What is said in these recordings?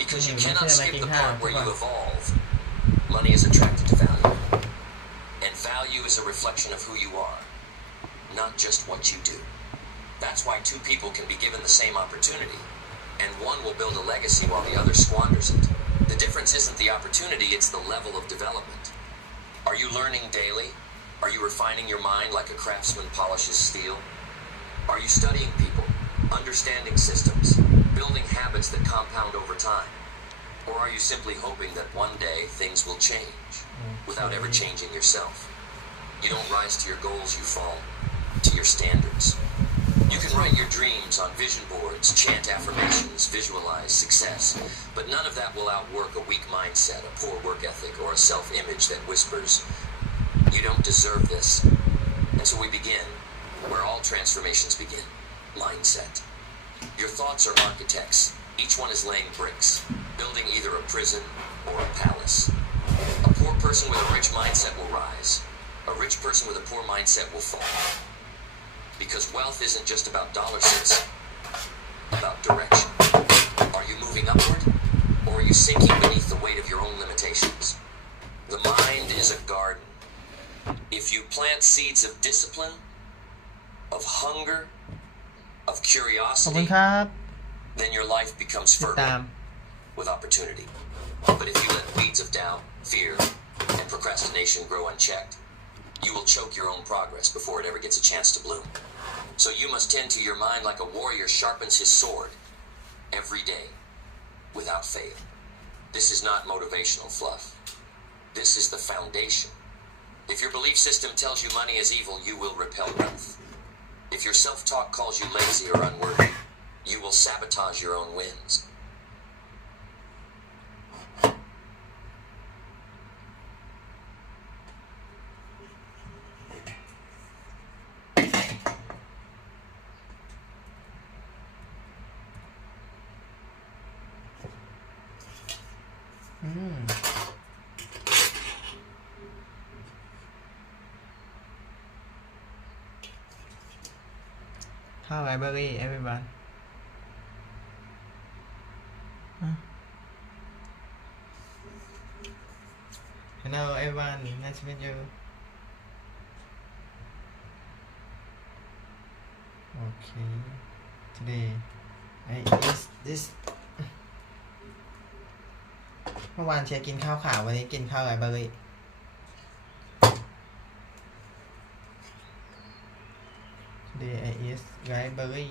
Because you ไม่ cannot ใช่มา skip กิน the ข้าว part ใช่ where ป่ะ you evolve. Money is attracted to value. And value is a reflection of who you are, not just what you do. That's why two people can be given the same opportunity, and one will build a legacy while the other squanders it. The difference isn't the opportunity, it's the level of development. Are you learning daily? Are you refining your mind like a craftsman polishes steel? Are you studying people, understanding systems, building habits that compound over time? Or are you simply hoping that one day things will change without ever changing yourself? You don't rise to your goals, you fall to your standards. You can write your dreams on vision boards, chant affirmations, visualize success, but none of that will outwork a weak mindset, a poor work ethic, or a self-image that whispers, you don't deserve this. And so we begin where all transformations begin, mindset. Your thoughts are architects. Each one is laying bricks, building either a prison or a palace. A poor person with a rich mindset will rise. A rich person with a poor mindset will fall. Because wealth isn't just about dollars, it's about direction. Are you moving upward, or are you sinking beneath the weight of your own limitations? The mind is a garden. If you plant seeds of discipline, of hunger, of ขอบคุณ curiosity, ครับ then your life becomes ติดตาม fertile with opportunity. But if you let weeds of doubt, fear, and procrastination grow unchecked, you will choke your own progress before it ever gets a chance to bloom. So you must tend to your mind like a warrior sharpens his sword every day without fail. This is not motivational fluff. This is the foundation. If your belief system tells you money is evil, you will repel wealth. If your self-talk calls you lazy or unworthy, you will sabotage your own wins. How library everyone Hello everyone, nice to meet you. Okay, today I eat this เมื่อวานเชียร์กินข้าวขาววันนี้กินข้าวไรเบอรี่ Today I eat library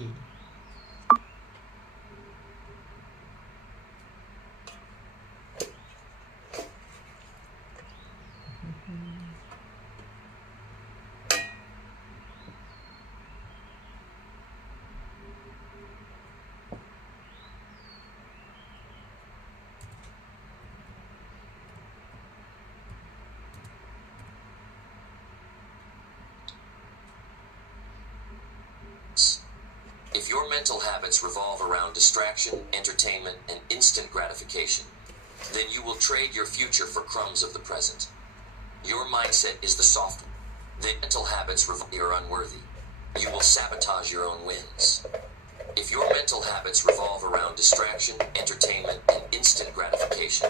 If your mental habits revolve around distraction, entertainment, and instant gratification, then you will trade your future for crumbs of the present. Your mindset is the software. Then mental habits you're unworthy. You will sabotage your own wins. If your mental habits revolve around distraction, entertainment, and instant gratification,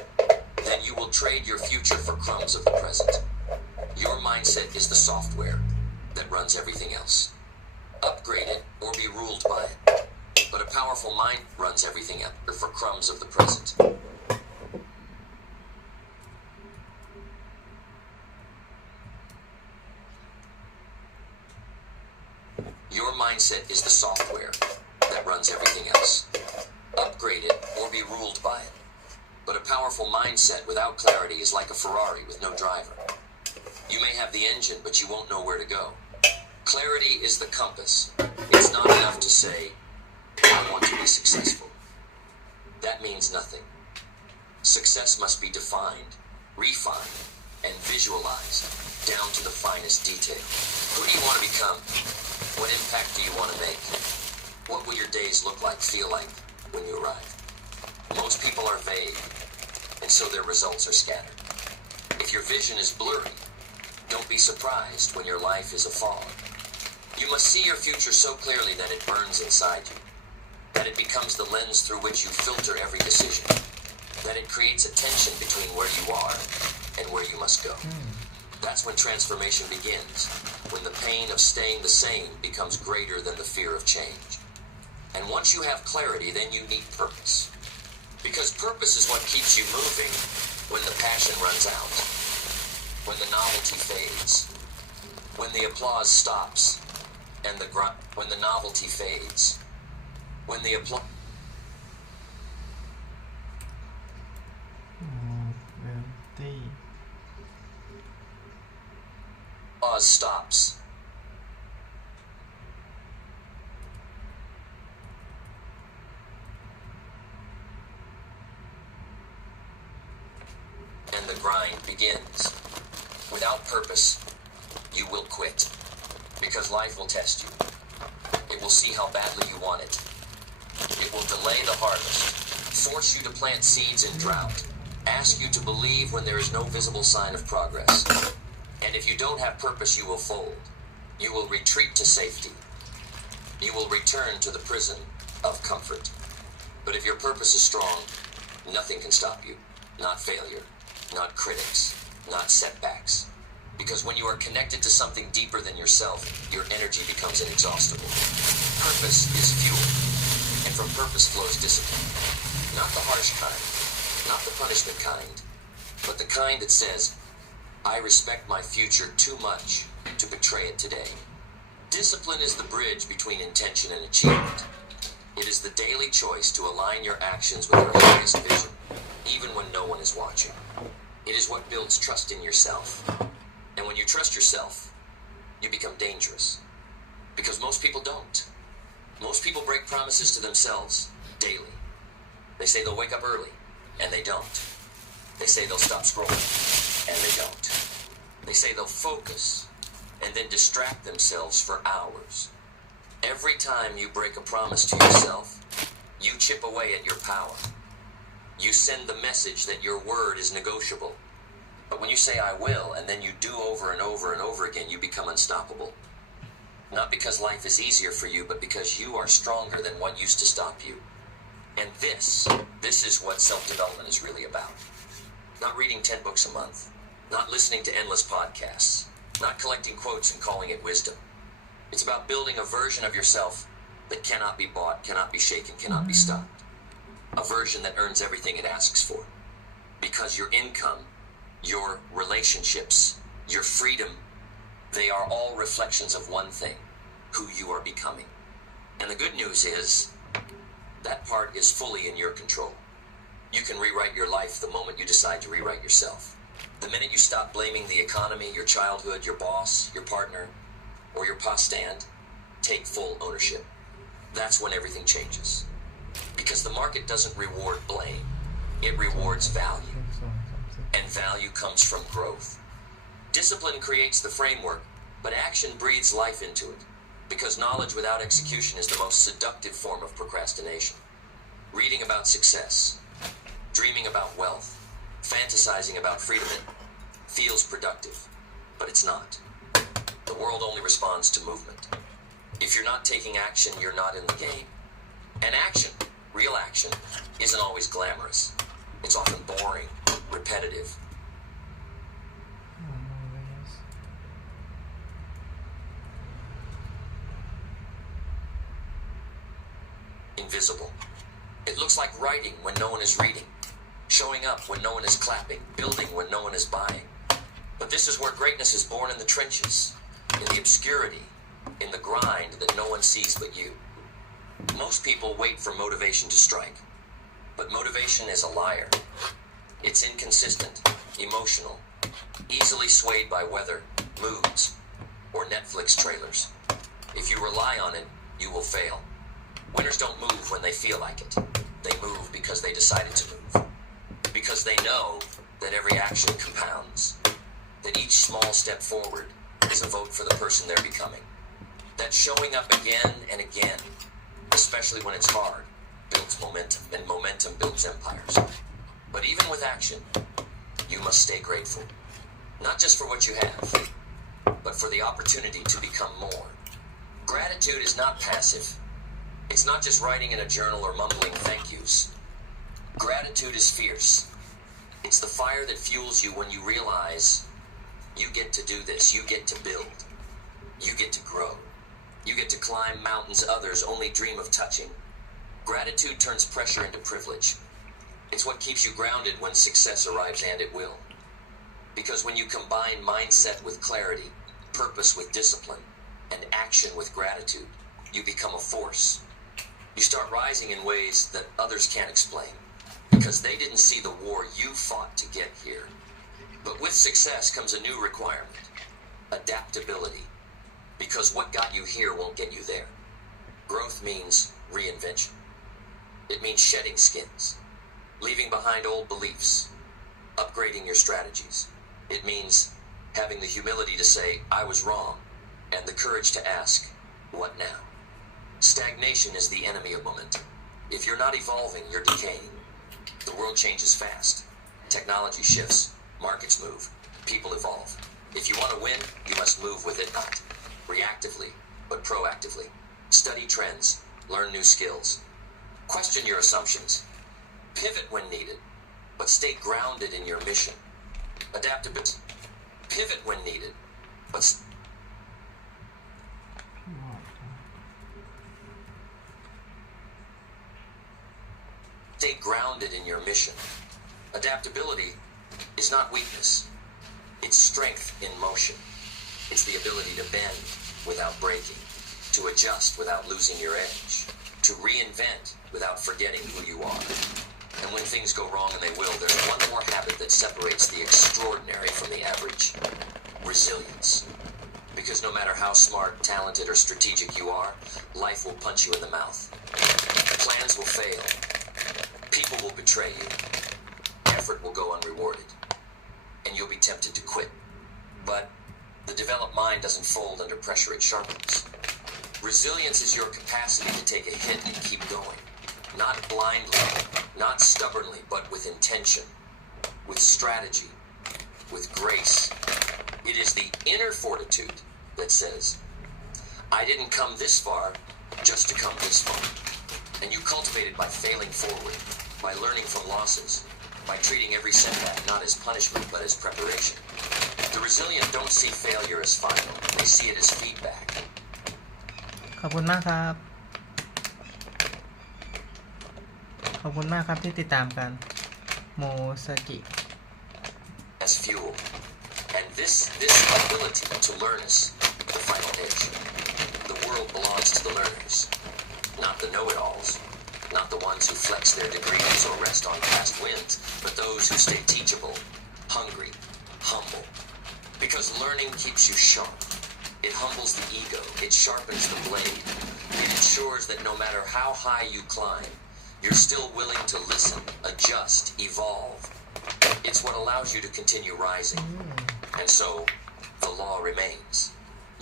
then you will trade your future for crumbs of the present. Your mindset is the software that runs everything else. Upgrade it or be ruled by it. But a powerful mind runs everything else for crumbs of the present. Your mindset is the software that runs everything else. Upgrade it or be ruled by it. But a powerful mindset without clarity is like a Ferrari with no driver. You may have the engine, but you won't know where to go. Clarity is the compass. It's not enough to say, I want to be successful. That means nothing. Success must be defined, refined, and visualized down to the finest detail. Who do you want to become? What impact do you want to make? What will your days look like, feel like, when you arrive? Most people are vague, and so their results are scattered. If your vision is blurry, don't be surprised when your life is a fog. You must see your future so clearly that it burns inside you, that it becomes the lens through which you filter every decision. that it creates a tension between where you are and where you must go. That's when transformation begins, when the pain of staying the same becomes greater than the fear of change. And once you have clarity, then you need purpose. Because purpose is what keeps you moving when the passion runs out, when the novelty fades, when the applause stops, and when the novelty fades, when the applause stops. And the grind begins. Without purpose, you will quit. Because life will test you. It will see how badly you want it. It will delay the harvest, force you to plant seeds in drought, ask you to believe when there is no visible sign of progress. And if you don't have purpose, you will fold. You will retreat to safety. You will return to the prison of comfort. But if your purpose is strong, nothing can stop you. Not failure, not critics, not setbacks. Because when you are connected to something deeper than yourself, your energy becomes inexhaustible. Purpose is fuel, and from purpose flows discipline. Not the harsh kind, not the punishment kind, but the kind that says, I respect my future too much to betray it today. Discipline is the bridge between intention and achievement. It is the daily choice to align your actions with your highest vision, even when no one is watching. It is what builds trust in yourself. And when you trust yourself, you become dangerous. Because most people don't. Most people break promises to themselves daily. They say they'll wake up early, and they don't. They say they'll stop scrolling, and they don't. They say they'll focus, and then distract themselves for hours. Every time you break a promise to yourself, you chip away at your power. You send the message that your word is negotiable. But when you say, I will, and then you do over and over and over again, you become unstoppable. Not because life is easier for you, but because you are stronger than what used to stop you. And this is what self-development is really about. Not reading 10 books a month. Not listening to endless podcasts. Not collecting quotes and calling it wisdom. It's about building a version of yourself that cannot be bought, cannot be shaken, cannot be stopped. A version that earns everything it asks for. Because your income, your relationships, your freedom, they are all reflections of one thing, who you are becoming. And the good news is, that part is fully in your control. You can rewrite your life the moment you decide to rewrite yourself. The minute you stop blaming the economy, your childhood, your boss, your partner, or your past stand, take full ownership. That's when everything changes. Because the market doesn't reward blame, it rewards value. And value comes from growth. Discipline creates the framework, but action breathes life into it. Because knowledge without execution is the most seductive form of procrastination. Reading about success, dreaming about wealth, fantasizing about freedom, it feels productive, but it's not. The world only responds to movement. If you're not taking action, you're not in the game. And action, real action, isn't always glamorous. It's often boring, repetitive. Invisible. It looks like writing when no one is reading, showing up when no one is clapping, building when no one is buying. But this is where greatness is born, in the trenches, in the obscurity, in the grind that no one sees but you. Most people wait for motivation to strike, but motivation is a liar. It's inconsistent, emotional, easily swayed by weather, moods, or Netflix trailers. If you rely on it, you will fail. Winners don't move when they feel like it. They move because they decided to move. Because they know that every action compounds. That each small step forward is a vote for the person they're becoming. That showing up again and again, especially when it's hard, builds momentum, and momentum builds empires. But even with action, you must stay grateful. Not just for what you have, but for the opportunity to become more. Gratitude is not passive. It's not just writing in a journal or mumbling thank yous. Gratitude is fierce. It's the fire that fuels you when you realize you get to do this, you get to build, you get to grow, you get to climb mountains others only dream of touching. Gratitude turns pressure into privilege. It's what keeps you grounded when success arrives, and it will. Because when you combine mindset with clarity, purpose with discipline, and action with gratitude, you become a force. You start rising in ways that others can't explain, because they didn't see the war you fought to get here. But with success comes a new requirement: adaptability. Because what got you here won't get you there. Growth means reinvention. It means shedding skins, leaving behind old beliefs, upgrading your strategies. It means having the humility to say, I was wrong, and the courage to ask, what now? Stagnation is the enemy of momentum. If you're not evolving, you're decaying. The world changes fast. Technology shifts. Markets move. People evolve. If you want to win, you must move with it, not reactively, but proactively. Study trends. Learn new skills. Question your assumptions. Pivot when needed, but stay grounded in your mission. Adaptability. Pivot when needed, but stay grounded in your mission. Adaptability is not weakness. It's strength in motion. It's the ability to bend without breaking, to adjust without losing your edge, to reinvent without forgetting who you are. And when things go wrong, and they will, there's one more habit that separates the extraordinary from the average: resilience. Because no matter how smart, talented, or strategic you are, life will punch you in the mouth. Plans will fail. People will betray you. Effort will go unrewarded. And you'll be tempted to quit. But the developed mind doesn't fold under pressure, it sharpens. Resilience is your capacity to take a hit and keep going. Not blindly, not stubbornly, but with intention, with strategy, with grace. It is the inner fortitude that says, I didn't come this far just to come this far. And you cultivate it by failing forward, by learning from losses, by treating every setback not as punishment but as preparation. The resilient don't see failure as final, they see it as feedback. ขอบคุณมากครับ ขอบคุณมากครับที่ติดตามกันโมสกิ As fuel. And this ability to learn is the final edge. The world belongs to the learners, not the know-it-alls, not the ones who flex their degrees or rest on past wins, but those who stay teachable, hungry, humble. Because learning keeps you sharp. It humbles the ego. It sharpens the blade. It ensures that no matter how high you climb, you're still willing to listen, adjust, evolve. It's what allows you to continue rising. And so, the law remains.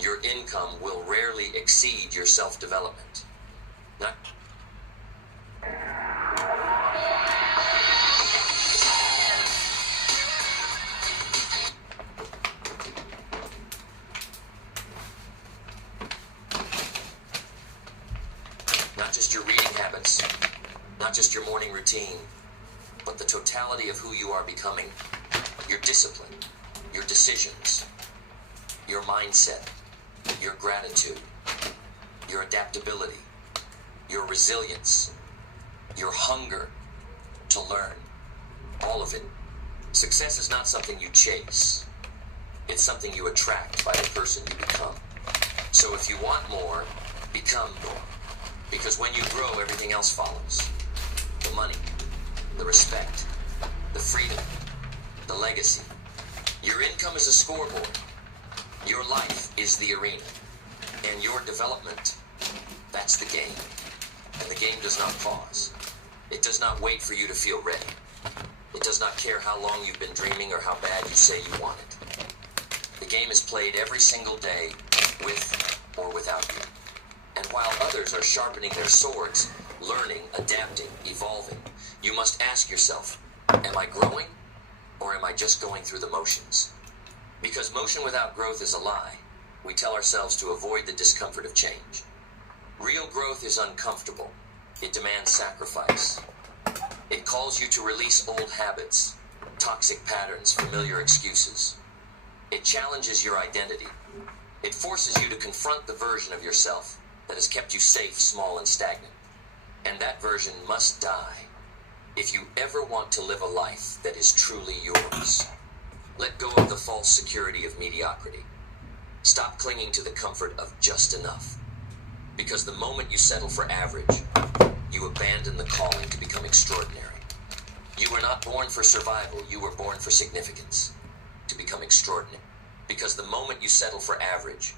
Your income will rarely exceed your self-development. Not just your reading habits, not just your morning routine, but the totality of who you are becoming. Your discipline, your decisions, your mindset, your gratitude, your adaptability, your resilience, your hunger to learn. All of it. Success is not something you chase. It's something you attract by the person you become. So if you want more, become more. Because when you grow, everything else follows. The money, the respect, the freedom, the legacy. Your income is a scoreboard. Your life is the arena. And your development, that's the game. And the game does not pause. It does not wait for you to feel ready. It does not care how long you've been dreaming or how bad you say you want it. The game is played every single day, with or without you. And while others are sharpening their swords, learning, adapting, evolving, you must ask yourself, am I growing, or am I just going through the motions? Because motion without growth is a lie. We tell ourselves to avoid the discomfort of change. Real growth is uncomfortable. It demands sacrifice. It calls you to release old habits, toxic patterns, familiar excuses. It challenges your identity. It forces you to confront the version of yourself that has kept you safe, small, and stagnant. And that version must die if you ever want to live a life that is truly yours. Let go of the false security of mediocrity. Stop clinging to the comfort of just enough. Because the moment you settle for average, you abandon the calling to become extraordinary. You were not born for survival, you were born for significance, to become extraordinary. Because the moment you settle for average,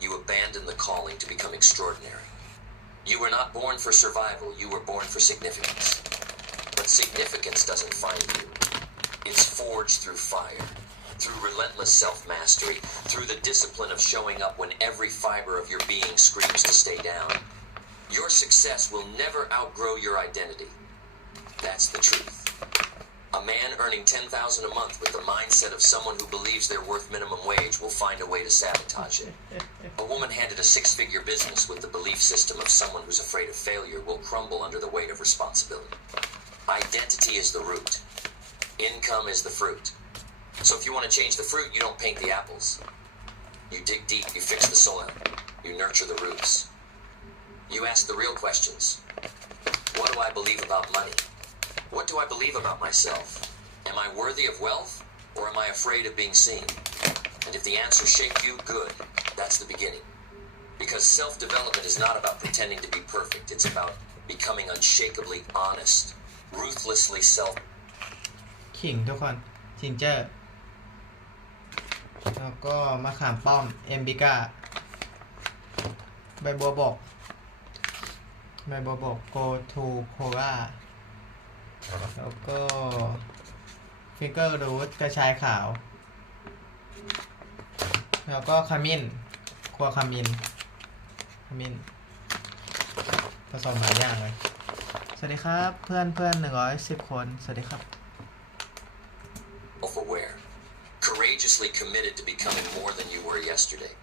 you abandon the calling to become extraordinary. You were not born for survival, you were born for significance. But significance doesn't find you. It's forged through fire, through relentless self-mastery, through the discipline of showing up when every fiber of your being screams to stay down. Your success will never outgrow your identity. That's the truth. A man earning $10,000 a month with the mindset of someone who believes they're worth minimum wage will find a way to sabotage it. A woman handed a six-figure business with the belief system of someone who's afraid of failure will crumble under the weight of responsibility. Identity is the root. Income is the fruit. So if you want to change the fruit, you don't paint the apples. You dig deep, you fix the soil, you nurture the roots. You ask the real questions. What do I believe about money? What do I believe about myself? Am I worthy of wealth, or am I afraid of being seen? And if the answers shake you, good. That's the beginning. Because self-development is not about pretending to be perfect. It's about becoming unshakably honest, ruthlessly self. ขิงทุกคนจิงเจอร์แล้วก็มะขามป้อมเอมบิก้าใบบัวบกโกทูโคราแล้วก็ฟิกเกอร์รูทกระชายขาวแล้วก็ขมิ้นคั่วขมิ้นผสมหลายอย่างเลยสวัสดีครับเพื่อน110 คนสวัสดีครับ Self-aware, courageously committed to becoming more than you were yesterday.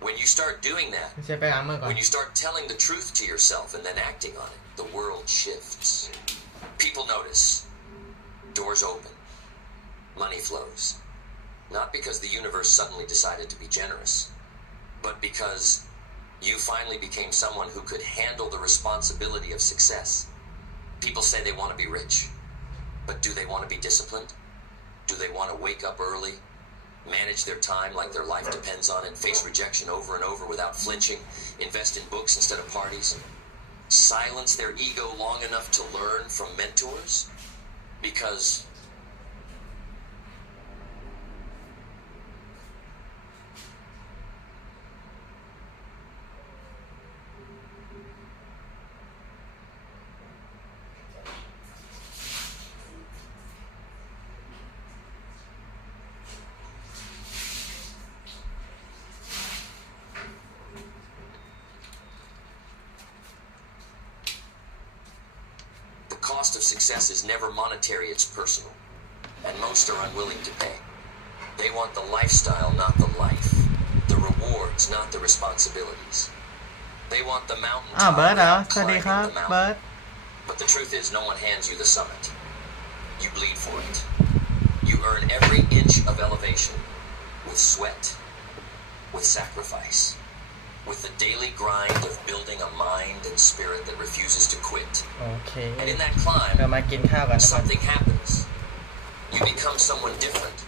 When you start doing that, when you start telling the truth to yourself and then acting on it, the world shifts. People notice. Doors open. Money flows. Not because the universe suddenly decided to be generous, but because you finally became someone who could handle the responsibility of success. People say they want to be rich, but do they want to be disciplined? Do they want to wake up early, manage their time like their life depends on it, face rejection over and over without flinching, invest in books instead of parties, silence their ego long enough to learn from mentors? Because the cost of success is never monetary, it's personal. And most are unwilling to pay. They want the lifestyle, not the life. The rewards, not the responsibilities. They want the mountaintop without climbing the mountain. But the truth is, no one hands you the summit. You bleed for it. You earn every inch of elevation with sweat, with sacrifice, with the daily grind of building a mind and spirit that refuses to quit. Okay. And in that climb, เรามากินข้าวกันนะครับ something happens. You become someone different,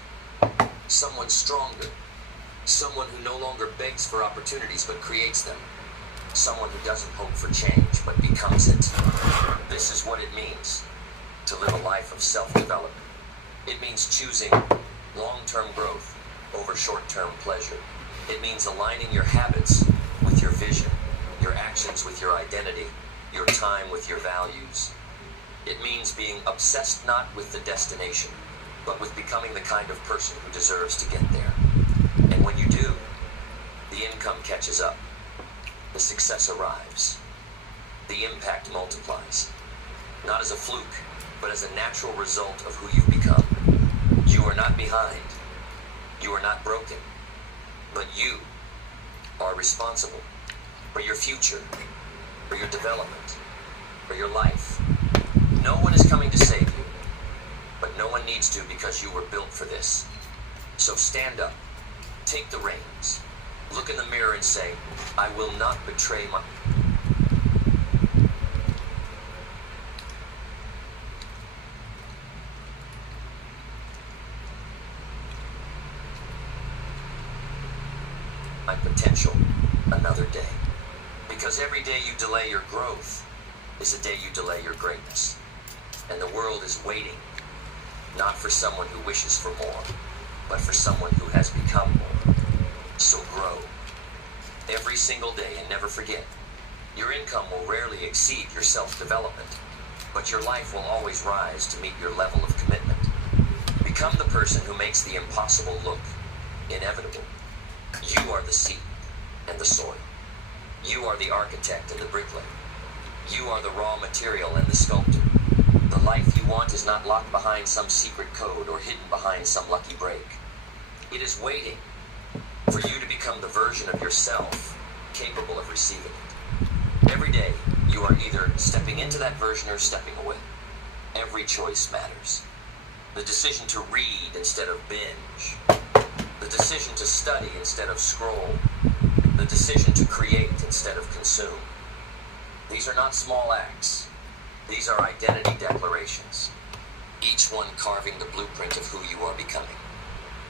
someone stronger, someone who no longer begs for opportunities but creates them, someone who doesn't hope for change but becomes it. This is what it means to live a life of self-development. It means choosing long-term growth over short-term pleasure. It means aligning your habits with your vision, your actions with your identity, your time with your values. It means being obsessed not with the destination, but with becoming the kind of person who deserves to get there. And when you do, the income catches up, the success arrives, the impact multiplies, not as a fluke, but as a natural result of who you've become. You are not behind. You are not broken. But you are responsible for your future, for your development, for your life. No one is coming to save you, but no one needs to because you were built for this. So stand up, take the reins, look in the mirror and say, I will not betray my... my potential another day. Because every day you delay your growth is a day you delay your greatness. And the world is waiting, not for someone who wishes for more, but for someone who has become more. So grow every single day and never forget. Your income will rarely exceed your self-development, but your life will always rise to meet your level of commitment. Become the person who makes the impossible look inevitable. You are the seed and the soil. You are the architect and the bricklayer. You are the raw material and the sculptor. The life you want is not locked behind some secret code or hidden behind some lucky break. It is waiting for you to become the version of yourself capable of receiving it. Every day, you are either stepping into that version or stepping away. Every choice matters. The decision to read instead of binge. The decision to study instead of scroll. The decision to create instead of consume. These are not small acts. These are identity declarations. Each one carving the blueprint of who you are becoming.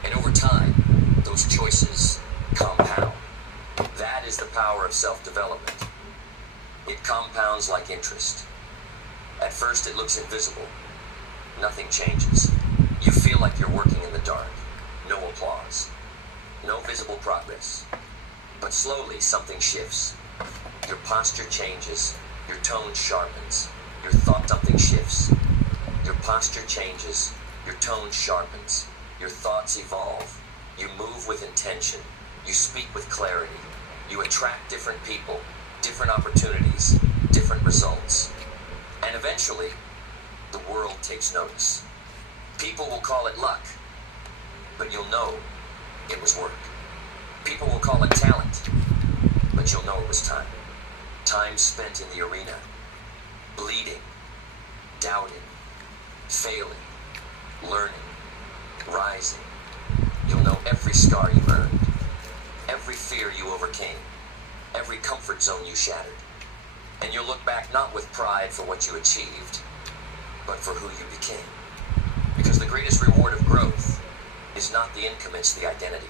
And over time, those choices compound. That is the power of self-development. It compounds like interest. At first, it looks invisible. Nothing changes. You feel like you're working in the dark. No applause. No visible progress. But slowly, something shifts. Your posture changes. Your tone sharpens. Your thought something shifts. Your posture changes. Your tone sharpens. Your thoughts evolve. You move with intention. You speak with clarity. You attract different people, different opportunities, different results. And eventually, the world takes notice. People will call it luck, but you'll know it was work. People will call it talent, but you'll know it was time. Time spent in the arena, bleeding, doubting, failing, learning, rising. You'll know every scar you earned, every fear you overcame, every comfort zone you shattered. And you'll look back not with pride for what you achieved, but for who you became. Because the greatest reward of growth is not the income, it's the identity.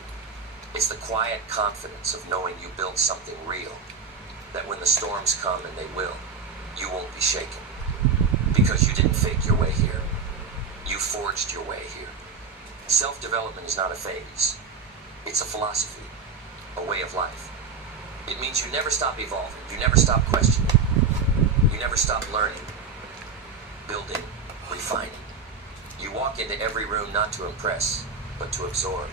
It's the quiet confidence of knowing you built something real, that when the storms come, and they will, you won't be shaken. Because you didn't fake your way here. You forged your way here. Self-development is not a phase. It's a philosophy, a way of life. It means you never stop evolving. You never stop questioning. You never stop learning, building, refining. You walk into every room not to impress, but to absorb.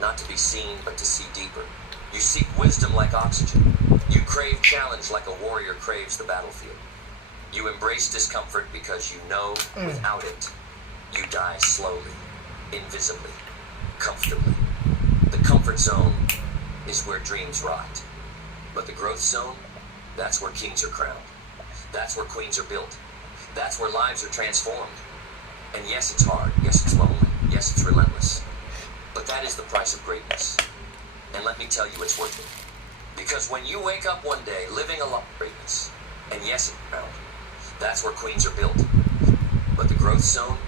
Not to be seen, but to see deeper. You seek wisdom like oxygen. You crave challenge like a warrior craves the battlefield. You embrace discomfort because you know without it, you die slowly, invisibly, comfortably. The comfort zone is where dreams rot. But the growth zone, that's where kings are crowned. That's where queens are built. That's where lives are transformed. And yes, it's hard. Yes, it's lonely. Yes, it's relentless. But that is the price of greatness. And let me tell you, it's worth it. Because when you wake up one day living a life of greatness, and yes, it's crowned, that's where queens are built. But the growth zone,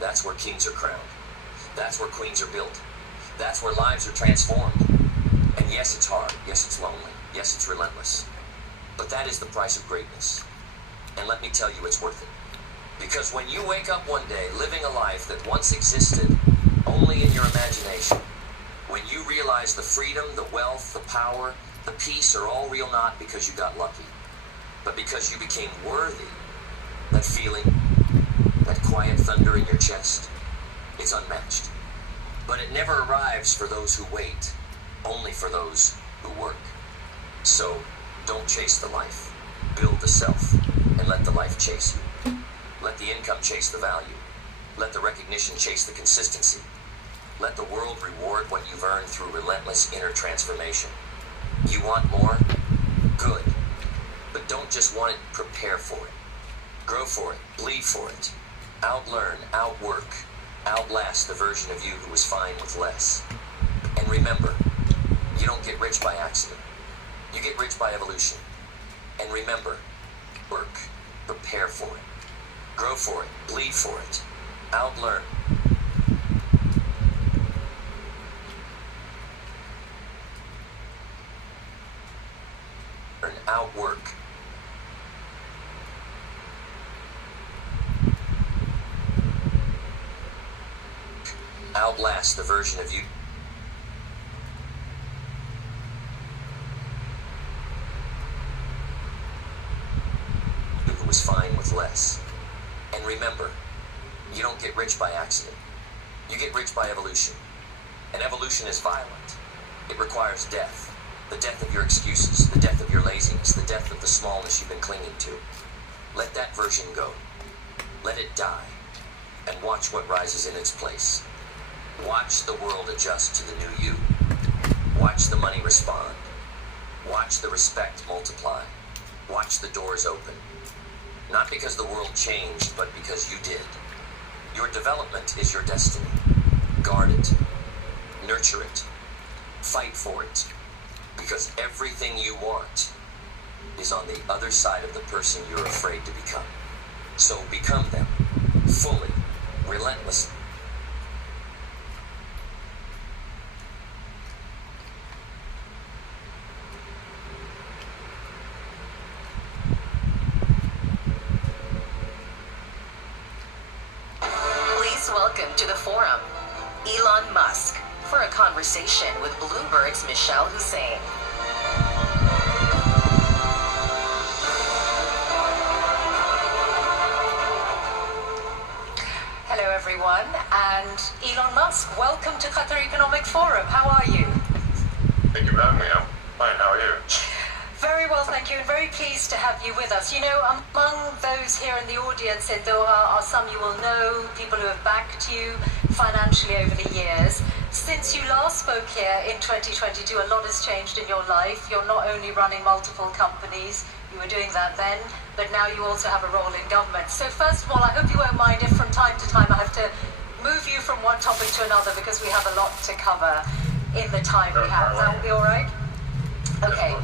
that's where kings are crowned. That's where queens are built. That's where lives are transformed. And yes, it's hard. Yes, it's lonely. Yes, it's relentless. But that is the price of greatness. And let me tell you, it's worth it. Because when you wake up one day living a life that once existed only in your imagination, when you realize the freedom, the wealth, the power, the peace are all real not because you got lucky, but because you became worthy, that feeling that quiet thunder in your chest, it's unmatched. But it never arrives for those who wait, only for those who work. So, don't chase the life. Build the self, and let the life chase you. Let the income chase the value. Let the recognition chase the consistency. Let the world reward what you've earned through relentless inner transformation. You want more? Good. But don't just want it, prepare for it. Grow for it, bleed for it. Outlearn, outwork, outlast the version of you who was fine with less. And remember, you don't get rich by accident. You get rich by evolution. And remember, work, prepare for it. Grow for it, bleed for it. Outlearn. Outwork. Outlast the version of you who was fine with less. And remember, you don't get rich by accident. You get rich by evolution. And evolution is violent. It requires death. The death of your excuses, the death of your laziness, the death of the smallness you've been clinging to. Let that version go. Let it die. And watch what rises in its place. Watch the world adjust to the new you. Watch the money respond. Watch the respect multiply. Watch the doors open. Not because the world changed, but because you did. Your development is your destiny. Guard it. Nurture it. Fight for it. Because everything you want is on the other side of the person you're afraid to become. So become them, fully, relentlessly. Please welcome to the forum, Elon Musk, for a conversation with Bloomberg's Michelle Hussein. Hello everyone, and Elon Musk, welcome to Qatar Economic Forum. How are you? Thank you for having me. I'm fine. How are you? Very well, thank you, and very pleased to have you with us. You know, among those here in the audience in Doha are some you will know, people who have backed you financially over the years. Since you last spoke here in 2022, a lot has changed in your life. You're not only running multiple companies, you were doing that then, but now you also have a role in government. So first of all, I hope you won't mind if from time to time I have to move you from one topic to another because we have a lot to cover in the time we have. That will be all right? Okay.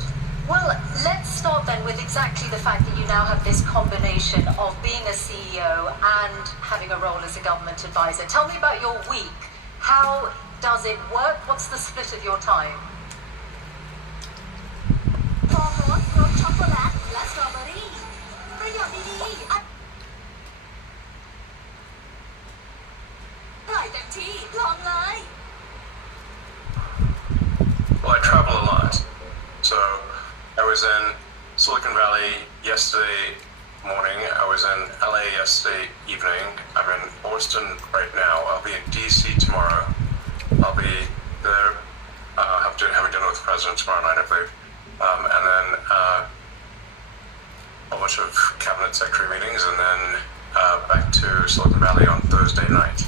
Well, let's start then with exactly the fact that you now have this combination of being a CEO and having a role as a government advisor. Tell me about your week. How does it work? What's the split of your time? โฟมรสรสช็อกโกแลตและสตรอเบอรี่ประโยชน์ดีๆอร่อยเต็มที่ลองเลย Well, I travel a lot. So I was in Silicon Valley yesterday morning. I was in LA yesterday evening. I'm in Boston right now. I'll be in DC tomorrow. I'll be there having dinner with the president tomorrow night, I believe. And then a bunch of cabinet secretary meetings, and then back to Silicon Valley on Thursday night.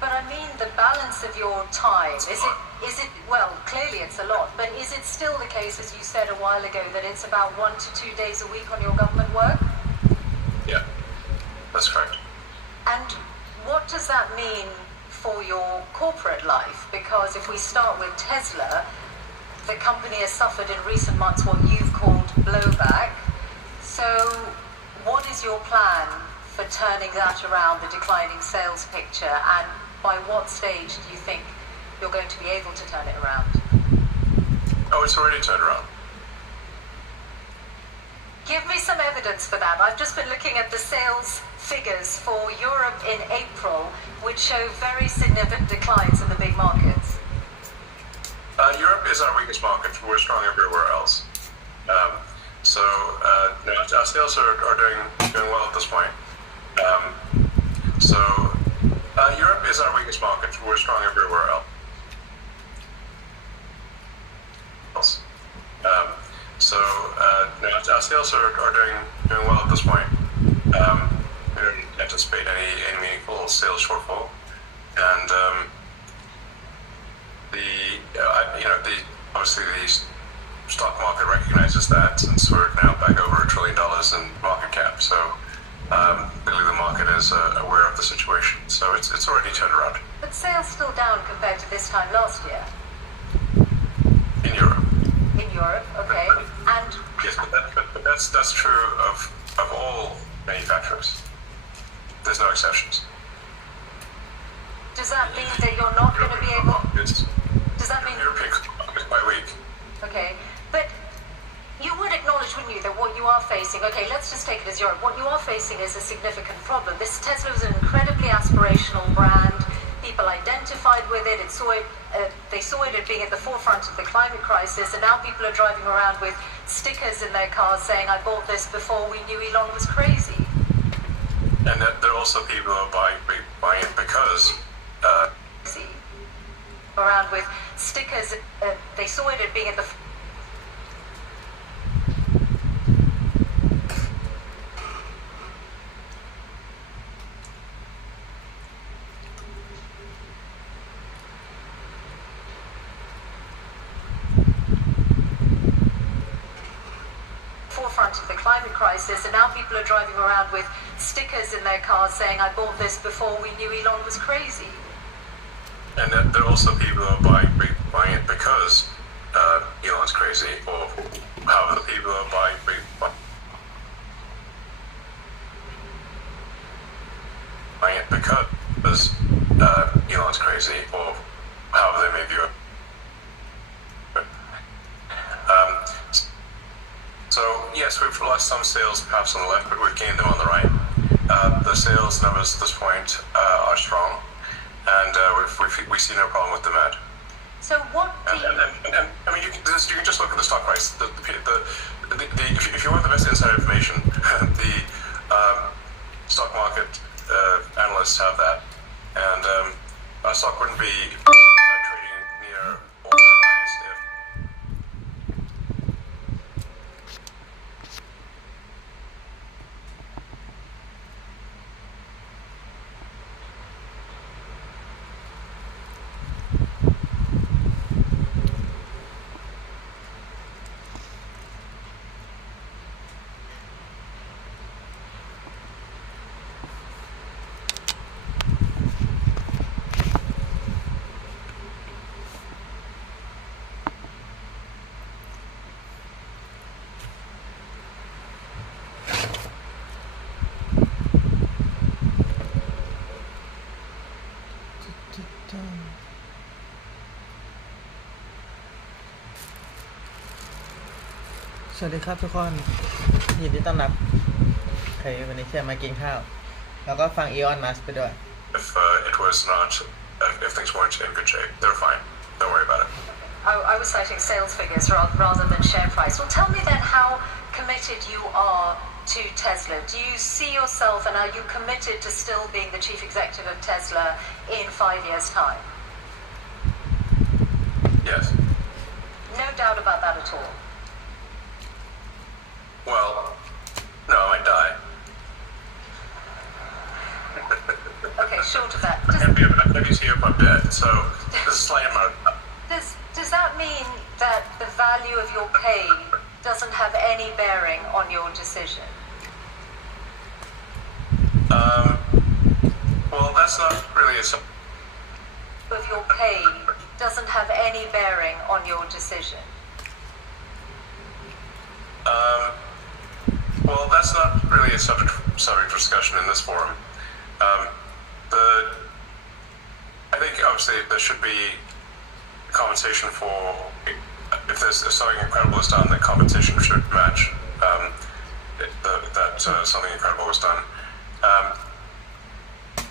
But I mean the balance of your time, is it, well, clearly it's a lot, but is it still the case, as you said a while ago, that it's about 1 to 2 days a week on your government work? Yeah, that's correct. And what does that mean for your corporate life? Because if we start with Tesla, the company has suffered in recent months what you've called blowback. So what is your plan for turning that around, the declining sales picture, and by what stage do you think you're going to be able to turn it around? Oh, it's already turned around. Give me some evidence for that. I've just been looking at the sales figures for Europe in April, which show very significant declines in the big markets. Europe is our weakest market. We're strong everywhere else. So our sales are doing well at this point. So Europe is our weakest market. We're strong everywhere else. Our sales are doing well at this point. We don't anticipate any meaningful sales shortfall, and obviously the stock market recognizes that, since we're now back over $1 trillion in market cap. So clearly the market is aware of the situation. So it's already turned around But sales still down compared to this time last year. in Europe. In Europe, okay. And Yes, but that's true of all manufacturers. There's no exceptions. does that mean that you're not going to be able... It's Does that mean... European market is quite weak. Okay, but you would acknowledge, wouldn't you, that what you are facing... Okay, let's just take it as Europe. What you are facing is a significant problem. This Tesla was an incredibly aspirational brand. People identified with it. They saw it as being at the forefront of the climate crisis, and now people are driving around with stickers in their cars saying, "I bought this before we knew Elon was crazy." And that there are also people who are buying it because Around with stickers. They saw it as being at the... forefront of the climate crisis, and now people are driving around with stickers in their cars saying, "I bought this before we knew Elon was crazy." and that there are also people who are buying it because Elon's crazy, or however the people who are buying it because Elon's crazy, or however they may view it. So yes, we've lost some sales perhaps on the left, but we've gained them on the right. The sales numbers at this point are strong, and we see no problem with demand. So what do you... And I mean, you can just look at the stock price. If you want the best inside information, the stock market analysts have that, and our stock wouldn't be trading near all-time highs if...สวัสดีครับทุกคนยินดีต้อนรับใครวันนี้แค่มากินข้าวแล้วก็ฟังอีออนมัสก์ไปด้วย If it was not, if things weren't in good shape, they're fine. Don't worry about it. I was citing sales figures rather than share price. Well, tell me then how committed you are to Tesla. Do you see yourself, and are you committed to still being the chief executive of Tesla in 5 years' time? Yes. No doubt about that at all. Well, no, I might die. Okay, short of that. Maybe see if I'm dead. So there's a slight amount. Does that mean that the value of your pay doesn't have any bearing on your decision? Well, that's not really a... Of your pay doesn't have any bearing on your decision. Well, that's not really a subject for discussion in this forum. I think obviously there should be compensation for if something incredible is done, the compensation should match that something incredible was done.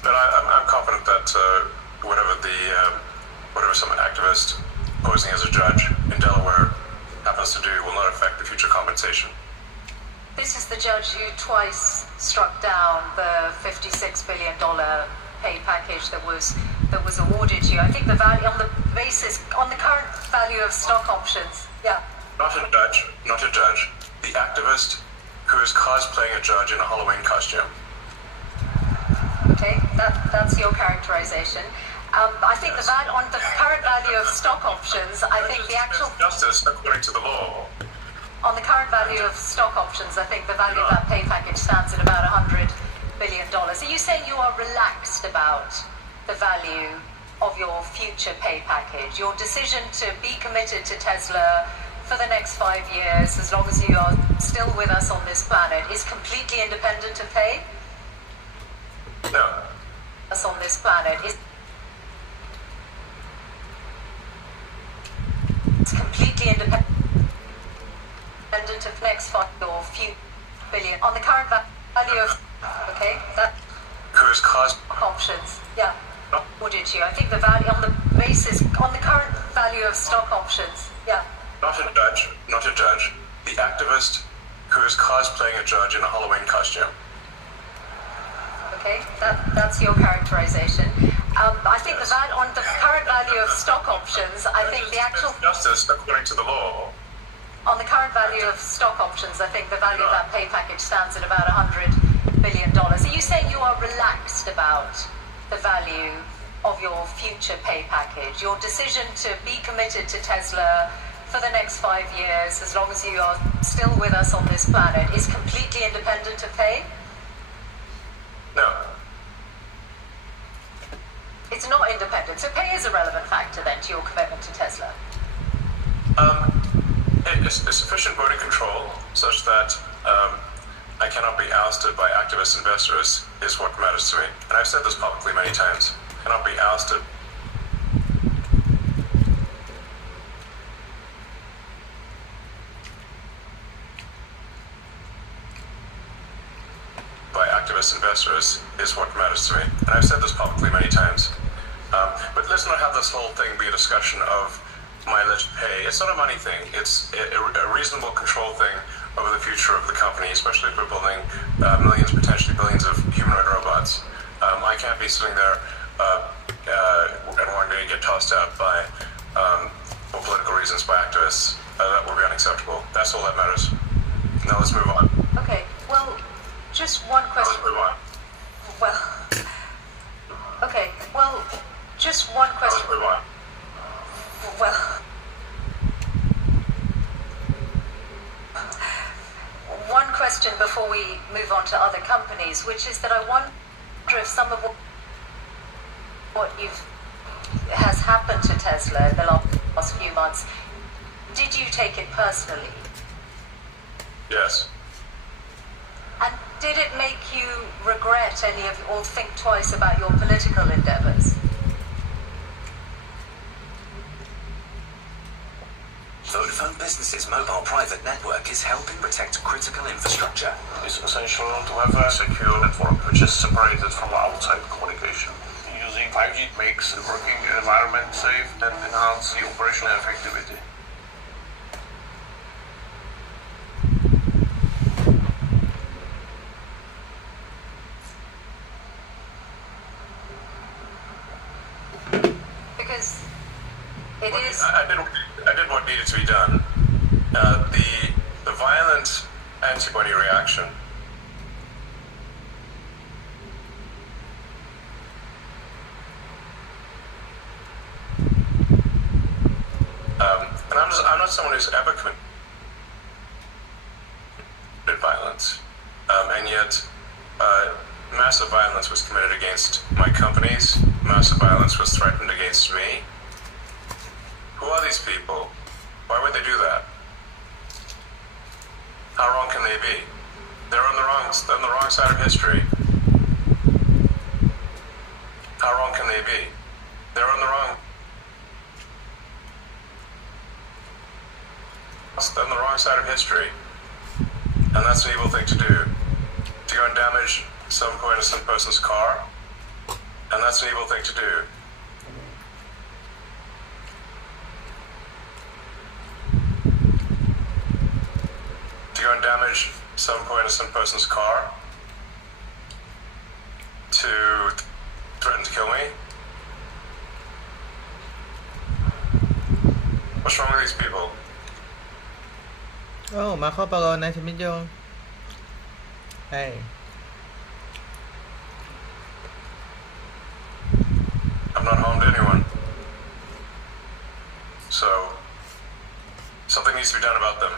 But I'm confident that whatever some activist posing as a judge in Delaware happens to do will not affect the future compensation. This is the judge who twice struck down the $56 billion pay package that was awarded to you. I think the value on the current value of stock options. Yeah. Not a judge. Not a judge. The activist who is cosplaying a judge in a Halloween costume. Okay, that's your characterization. I think on the current value of stock options, I think the actual justice according to the law. On the current value of stock options, I think the value of that pay package stands at about $100 billion. Are you saying you are relaxed about the value of your future pay package? Your decision to be committed to Tesla for the next 5 years, as long as you are still with us on this planet, is completely independent of pay? No. Us on this planet is completely independent of next 5 or few billion on the current value of that Who's caused options. Yeah. No. Awarded to you. I think the value on the current value of stock options. Yeah. Not a judge. Not a judge. The activist who is cosplaying a judge in a Halloween costume. Okay, that's your characterization. I think on the current value of stock options, I think the actual justice according to the law. On the current value of stock options, I think the value of that pay package stands at about $100 billion. Are you saying you are relaxed about the value of your future pay package? Your decision to be committed to Tesla for the next 5 years, as long as you are still with us on this planet, is completely independent of pay? No. It's not independent. So pay is a relevant factor then to your commitment to Tesla. It's sufficient voting control such that I cannot be ousted by activist investors is what matters to me. And I've said this publicly many times. Cannot be ousted by activist investors is what matters to me. And I've said this publicly many times. But let's not have this whole thing be a discussion of my alleged pay. It's not a money thing. It's a reasonable control thing over the future of the company, especially if we're building millions, potentially billions of humanoid robots. I can't be sitting there and one day get tossed out by, for political reasons, by activists. That would be unacceptable. That's all that matters. Now let's move on. Okay, well, just one question. Let's move on. Well, okay, well, just one question. Let's move on. Well, one question before we move on to other companies, which is that I wonder if some of what has happened to Tesla in the last few months, did you take it personally? Yes. And did it make you regret any of, or think twice about your political endeavors? Vodafone Business's mobile private network is helping protect critical infrastructure. It's essential to have a secure network which is separated from outside communication. Using 5G makes the working environment safe and enhance the operational effectivity. Because it is... I did what needed to be done. The violent antibody reaction and I'm not someone who's ever committed violence, and yet massive violence was committed against my companies. Massive violence was threatened against me. Who are these people? Why would they do that? How wrong can they be? They're on the wrong side of history. How wrong can they be? They're on the wrong side of history. And that's an evil thing to do. To go and damage some poor innocent person's car. And that's an evil thing to do. To go and damage some poor innocent person's car to threaten to kill me? What's wrong with these people? Oh, Marco Polo, nice to meet you. Hey. I've not harmed anyone. So, something needs to be done about them.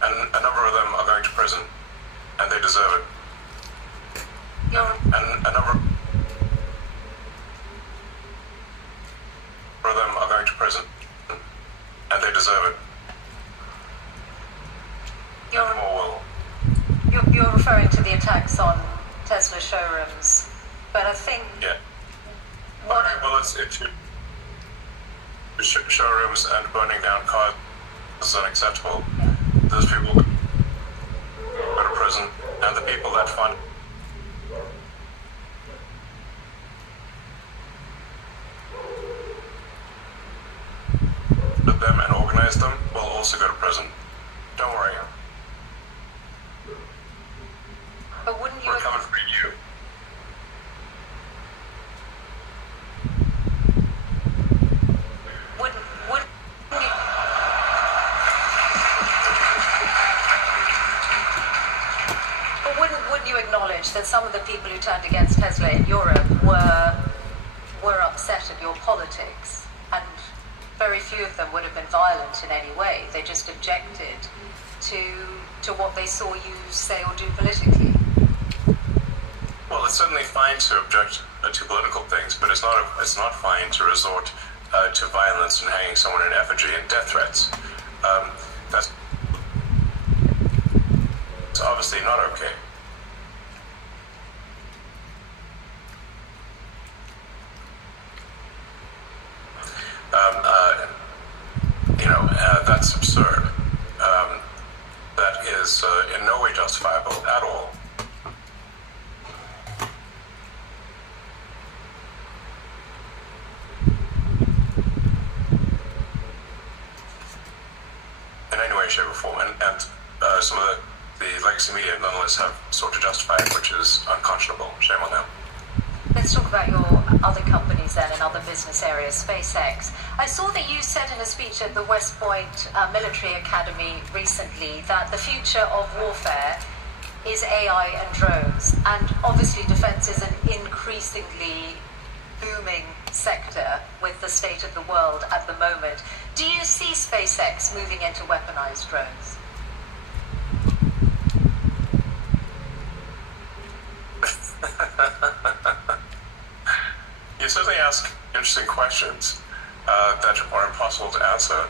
And a number of them are going to prison. And they deserve it. And a number of them are going to prison. And they deserve it. And more will. You're referring to the attacks on Tesla showrooms, but I think Yeah. what Well, it's showrooms and burning down cars is unacceptable. Those people go to prison, and the people that fund them and organize them will also go to prison. Don't worry. but wouldn't you We're coming for you. wouldn't you, but wouldn't you acknowledge that some of the people who turned against Tesla in Europe were upset at your politics, and very few of them would have been violent in any way. They just objected to what they saw you say or do politically. Well, it's certainly fine to object to political things, but it's not fine to resort to violence and hanging someone in effigy and death threats. That's obviously not okay. That's absurd. That is in no way justifiable at all. In any way, shape, or form. And some of the legacy media nonetheless have sought to justify it, which is unconscionable. Shame on them. Let's talk about your other companies then and other business areas, SpaceX. I saw that you said in a speech at the West Point Military Academy recently that the future of warfare is AI and drones. And obviously defense is an increasingly booming sector with the state of the world at the moment. Do you see SpaceX moving into weaponized drones? You certainly ask interesting questions that are impossible to answer.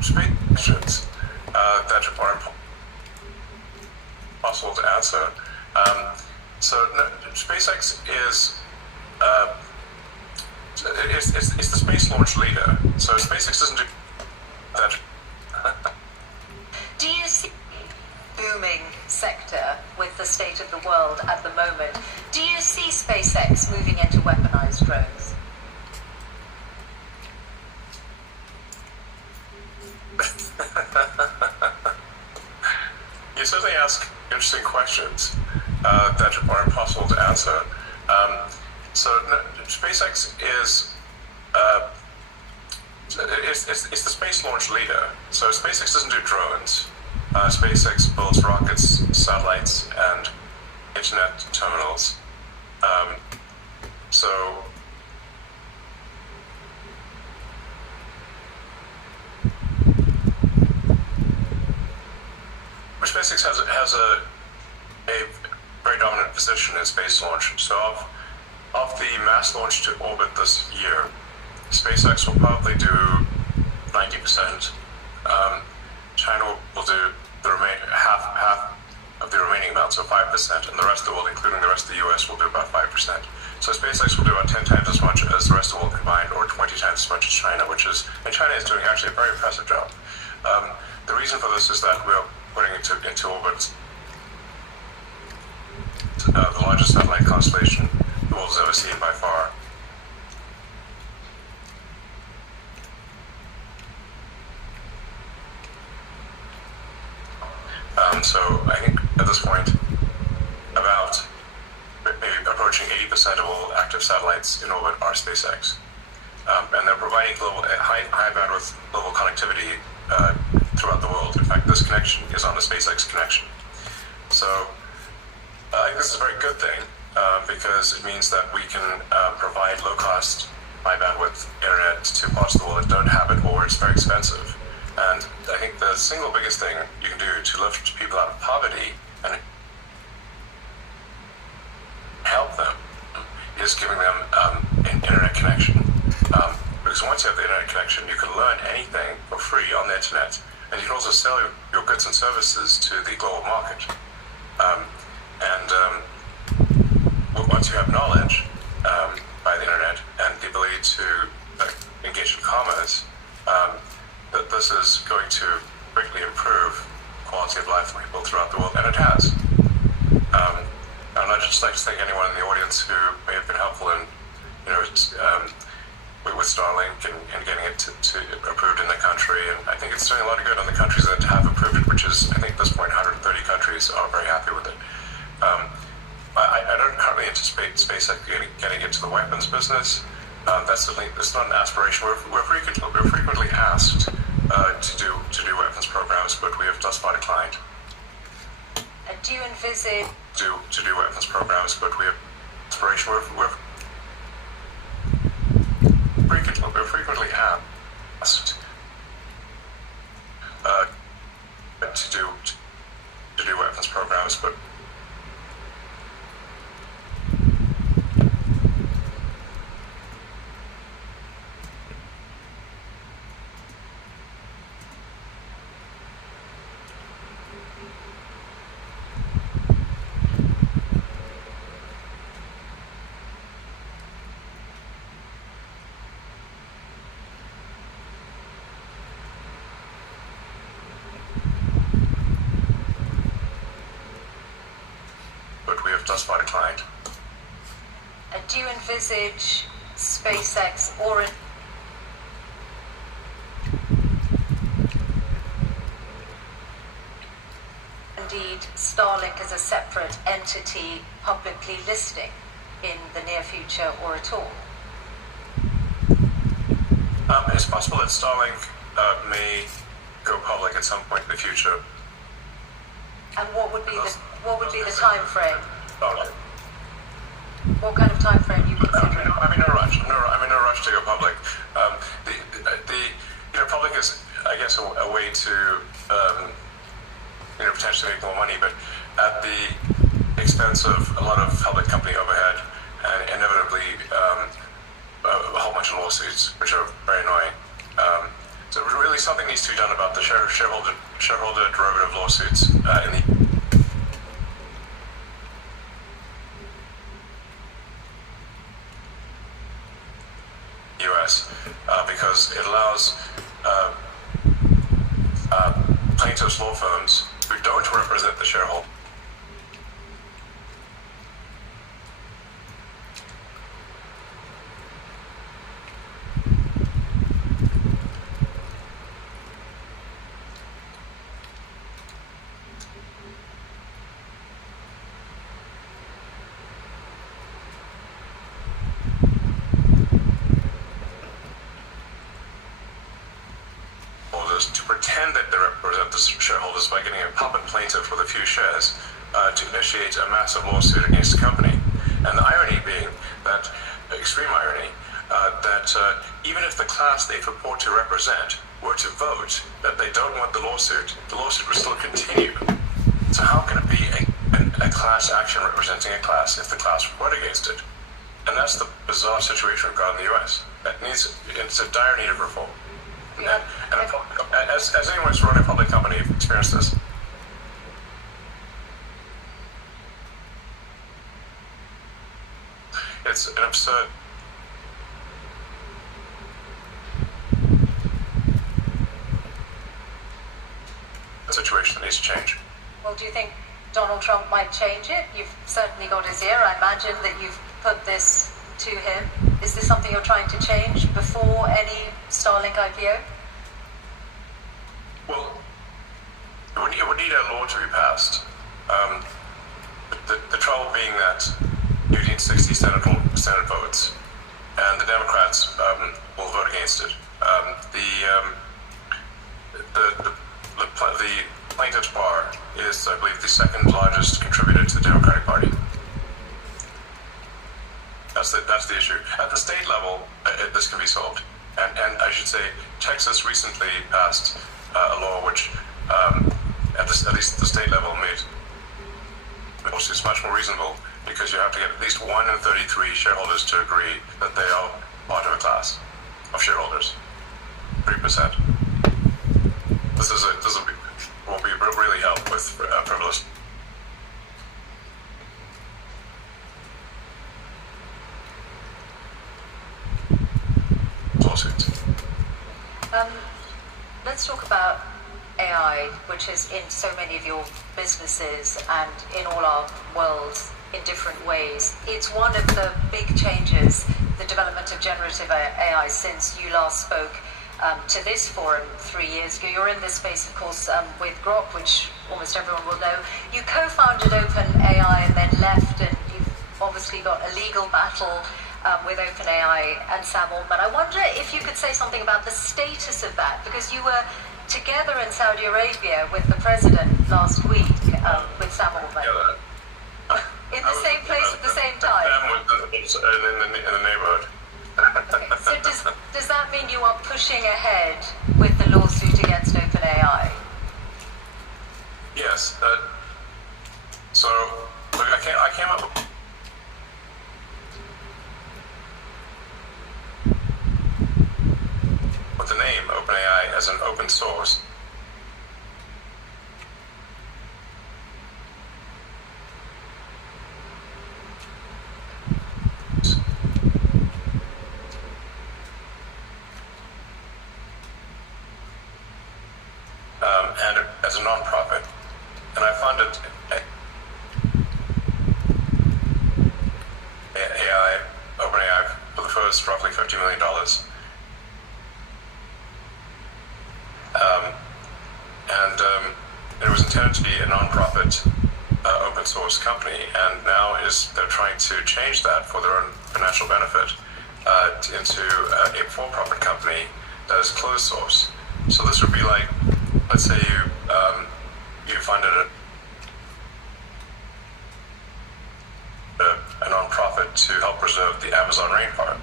Space questions that are impossible to answer. SpaceX is it's the space launch leader. So SpaceX doesn't do that. Do you see booming sector with the state of the world at the moment? Do you see SpaceX moving into weaponized drones? You certainly ask interesting questions that are impossible to answer. SpaceX is it's the space launch leader. So SpaceX doesn't do drones. SpaceX builds rockets, satellites, and internet terminals. SpaceX has a very dominant position in space launch. So of the mass launch to orbit this year, SpaceX will probably do 90%. China will do the half of the remaining amount, so 5%, and the rest of the world, including the rest of the US, will do about 5%. So SpaceX will do about 10 times as much as the rest of the world combined, or 20 times as much as China, and China is doing actually a very impressive job. The reason for this is that we're putting into orbit the largest satellite constellation the world has ever seen by far. So I think at this point, about maybe approaching 80% of all active satellites in orbit are SpaceX. And they're providing high bandwidth global connectivity throughout the world. In fact, this connection is on the SpaceX connection. So I think this is a very good thing because it means that we can provide low-cost, high-bandwidth internet to parts of the world that don't have it or it's very expensive. And I think the single biggest thing you can do to lift people out of poverty and help them is giving them an internet connection. Because once you have the internet connection, you can learn anything for free on the internet, and you can also sell your goods and services to the global market. Once you have knowledge by the internet and the ability to engage in commerce, that this is going to greatly improve quality of life for people throughout the world, and it has. And I'd just like to thank anyone in the audience who may have been helpful in, with Starlink and getting it to approved in the country. And I think it's doing a lot of good on the countries that have approved it, which is, I think at this point, 130 countries are very happy with it. I don't currently anticipate SpaceX getting into the weapons business. That's not an aspiration. We're frequently asked to do weapons programs, but we have thus far declined. Do you envisage to do weapons programs, but we have aspiration. We're frequently asked to do weapons programs, but thus far declined. do you envisage SpaceX or indeed Starlink as a separate entity publicly listing in the near future or at all? It's possible that Starlink may go public at some point in the future. And what would be the time frame? Starlink. What kind of time frame you considering? I'm in no rush. I'm in no rush to go public. Public is, I guess, a way to potentially make more money, but at the expense of a lot of public company overhead and inevitably a whole bunch of lawsuits, which are very annoying. So really, something needs to be done about the shareholder derivative lawsuits in the U.S. Because it allows plaintiffs' law firms who don't represent the shareholder to pretend that they represent the shareholders by getting a puppet plaintiff with a few shares to initiate a massive lawsuit against the company. And the irony being that, extreme irony, that even if the class they purport to represent were to vote that they don't want the lawsuit would still continue. So how can it be a class action representing a class if the class vote against it? And that's the bizarre situation we've got in the US. It's a dire need of reform. Yeah. And as anyone who's running a public company experienced this. It's an absurd situation that needs to change. Well, do you think Donald Trump might change it? You've certainly got his ear. I imagine that you've put this to him. Is this something you're trying to change before any Starlink IPO? Well, it would need a law to be passed. The trouble being that you need 60 Senate votes, and the Democrats will vote against it. The plaintiff's bar is, I believe, the second largest contributor to the Democratic Party. That's the issue. At the state level, this can be solved. And I should say, Texas recently passed a law which, at least the state level, made it's much more reasonable, because you have to get at least 1 in 33 shareholders to agree that they are part of a class of shareholders. 3%. This will really help with frivolous lawsuits. Let's talk about AI, which is in so many of your businesses and in all our worlds in different ways. It's one of the big changes, the development of generative AI, since you last spoke to this forum 3 years ago. You're in this space, of course, with Grok, which almost everyone will know. You co-founded OpenAI and then left, and you've obviously got a legal battle with OpenAI and Sam Altman. I wonder if you could say something about the status of that, because you were together in Saudi Arabia with the president last week, with Sam Altman. In the same place at the same time. In the neighborhood. Okay. So does that mean you are pushing ahead with the lawsuit against OpenAI? Yes. So I came up with the name OpenAI as an open source. And as a non-profit, and I funded OpenAI for the first roughly $50 million. It was intended to be a non-profit open source company, and now they're trying to change that for their own financial benefit into a for-profit company that is closed source. So this would be like, let's say you funded a non-profit to help preserve the Amazon rainforest.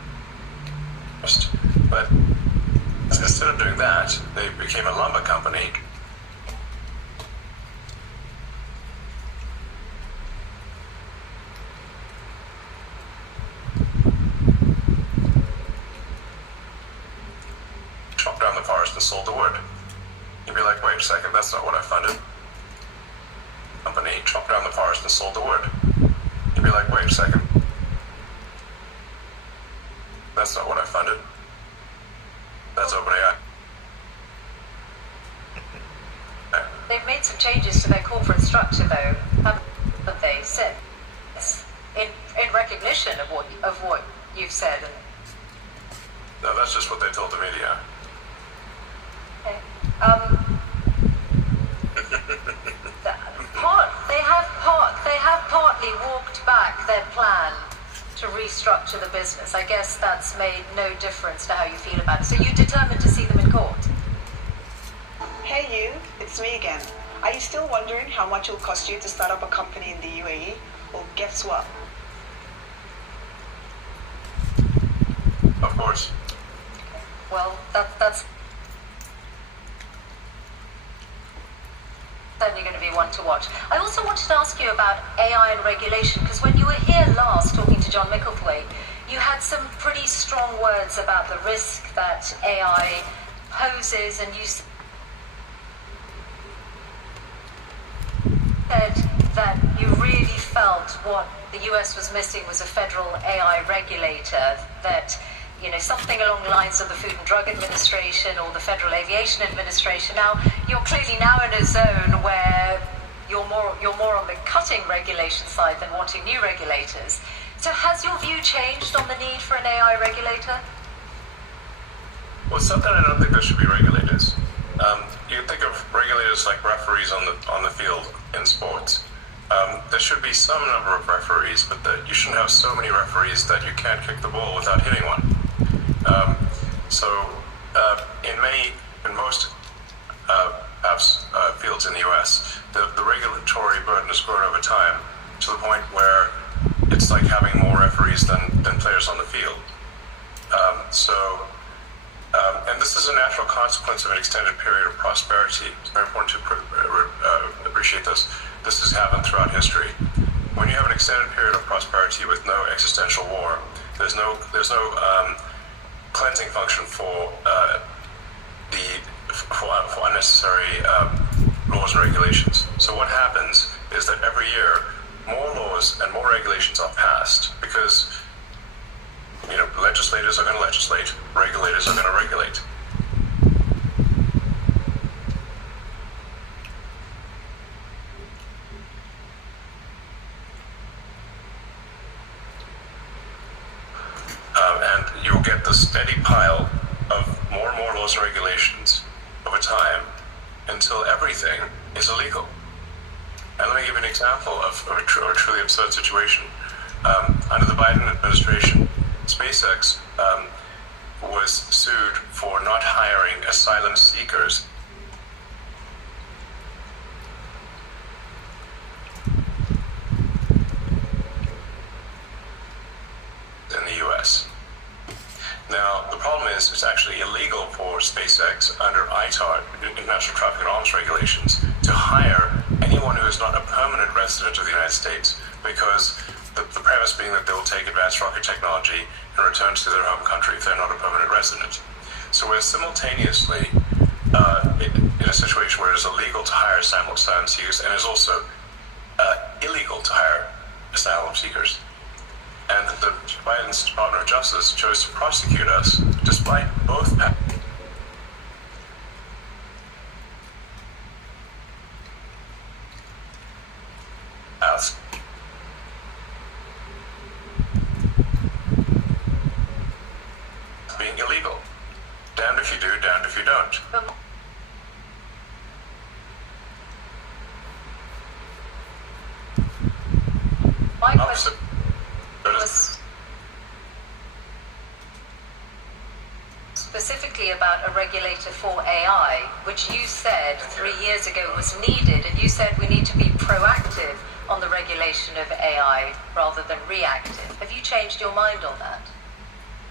But instead of doing that, they became a lumber company. Chopped down the forest and sold the wood. You'd be like, wait a second, that's not what I funded. Company chopped down the forest and sold the wood. You'd be like, wait a second. That's not what I funded. That's OpenAI. They've made some changes to their corporate structure, though, haven't they? Since in recognition of what you've said. No, that's just what they told the media. Okay. They have partly walked back their plan to restructure the business. I guess that's made no difference to how you feel about it. So you're determined to see them in court? Hey you, it's me again. Are you still wondering how much it will cost you to start up a company in the UAE? Well, guess what? Of course. Well, that's certainly going to be one to watch. I also wanted to ask you about AI and regulation, because when you were here last talking to John Micklethwaite, you had some pretty strong words about the risk that AI poses, and you said that you really felt what the US was missing was a federal AI regulator, that, you know, something along the lines of the Food and Drug Administration or the Federal Aviation Administration. Now, you're clearly now in a zone where you're more on the cutting regulation side than wanting new regulators. So has your view changed on the need for an AI regulator? Well, it's not that I don't think there should be regulators. you can think of regulators like referees on the field in sports. There should be some number of referees, but you shouldn't have so many referees that you can't kick the ball without hitting one. In most fields in the U.S., the regulatory burden has grown over time to the point where it's like having more referees than players on the field. And this is a natural consequence of an extended period of prosperity. It's very important to appreciate this. This has happened throughout history. When you have an extended period of prosperity with no existential war, there's no cleansing function for unnecessary laws and regulations. So what happens is that every year more laws and more regulations are passed because legislators are going to legislate, regulators are going to regulate. And you'll get the steady pile of more and more laws and regulations over time until everything is illegal. And let me give you an example of a truly absurd situation. Under the Biden administration, SpaceX was sued for not hiring asylum seekers in the U.S. Now, the problem is it's actually illegal for SpaceX under ITAR, International Traffic in Arms Regulations, to hire anyone who is not a permanent resident of the United States, because the premise being that they will take advanced rocket technology and return to their home country if they're not a permanent resident. So we're simultaneously in a situation where it is illegal to hire asylum seekers and it is also illegal to hire asylum seekers. And the Biden's Department of Justice chose to prosecute us despite both paths. Being illegal. Damned if you do, damned if you don't. My question was specifically about a regulator for AI, which you said 3 years ago was needed, and you said we need to be proactive on the regulation of AI rather than reactive. Have you changed your mind on that?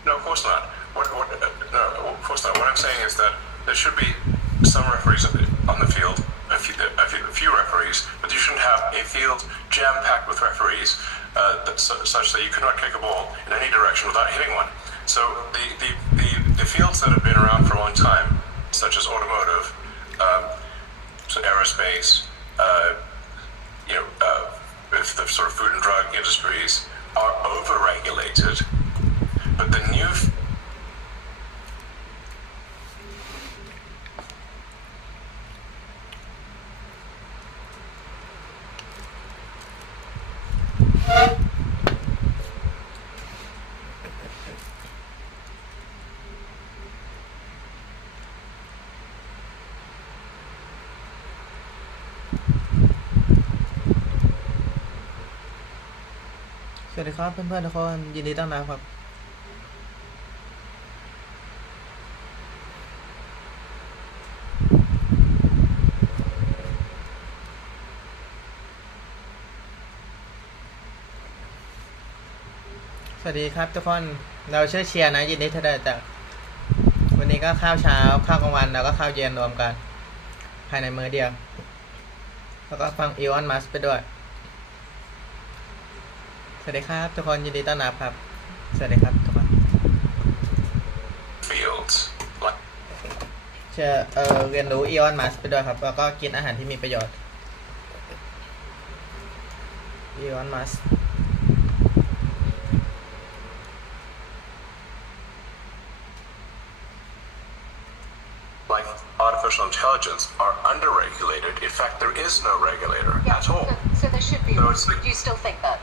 No, of course not. No, of course not. What I'm saying is that there should be some referees on the field, a few referees, but you shouldn't have a field jam-packed with referees such that you cannot kick a ball in any direction without hitting one. So the fields that have been around for a long time, such as automotive, so aerospace, the sort of food and drug industries, are over-regulated. But the newสวัสดีครับเพื่อนๆทุกคนยินดีต้อนรับครับสวัสดีครับทุกคนเราชื่อเชียร์นะยินดีที่ได้จากวันนี้ก็ข้าวเช้าข้าวกลางวันแล้วก็ข้าวเย็นรวมกันภายในมื้อเดียวแล้วก็ฟังอีออนมัสไปด้วยสวัสดีครับทุกคนยินดีต้อนรับครับสวัสดีครับทุกคนจะเรียนรู้อีออนมัสไปด้วยครับแล้วก็กินอาหารที่มีประโยชน์อีออนมัสlike artificial intelligence are under-regulated. In fact, there is no regulator at all. So there should be. So it's like, do you still think that?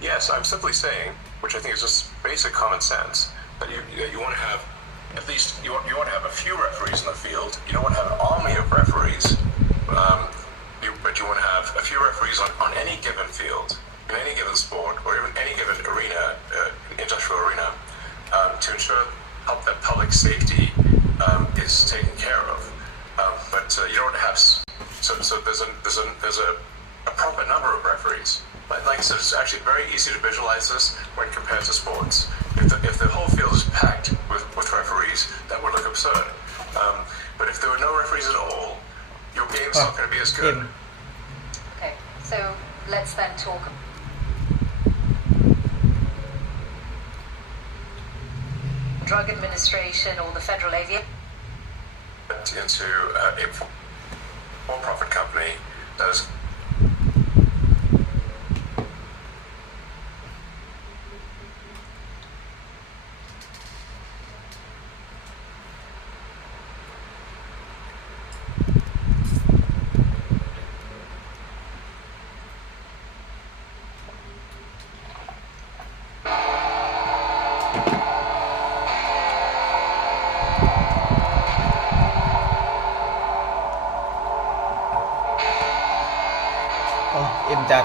Yes, I'm simply saying, which I think is just basic common sense, that you want to have at least you want to have a few referees in the field. You don't want to have an army of referees, but you want to have a few referees on any given field, in any given sport, or even any given arena, industrial arena, to ensure that public safety is taken care of. But you don't have so there's a proper number of referees. Like I said, it's actually very easy to visualize this when compared to sports. If the whole field is packed with referees, that would look absurd. But if there were no referees at all, your game's not going to be as good. Okay, so let's then talk. Drug Administration or the Federal Aviation. Into a for-profit company that is.อิ่มจัด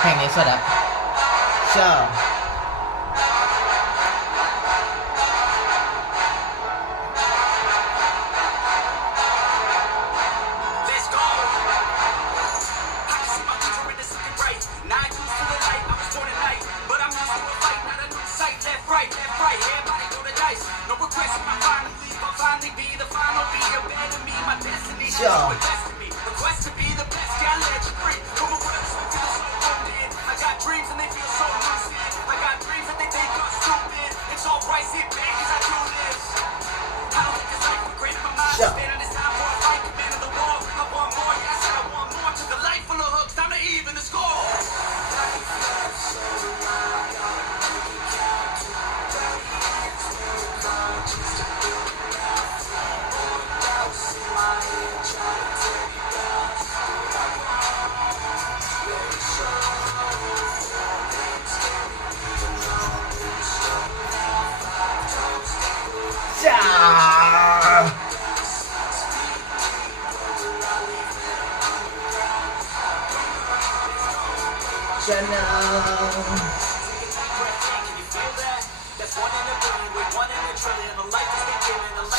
เพลงนี้สุดอะชอบ Trying to you know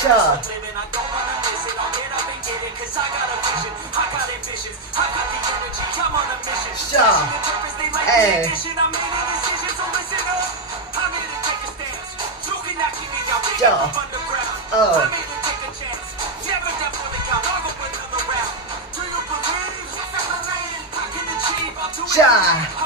sure sure hey sure oh sure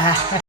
yeah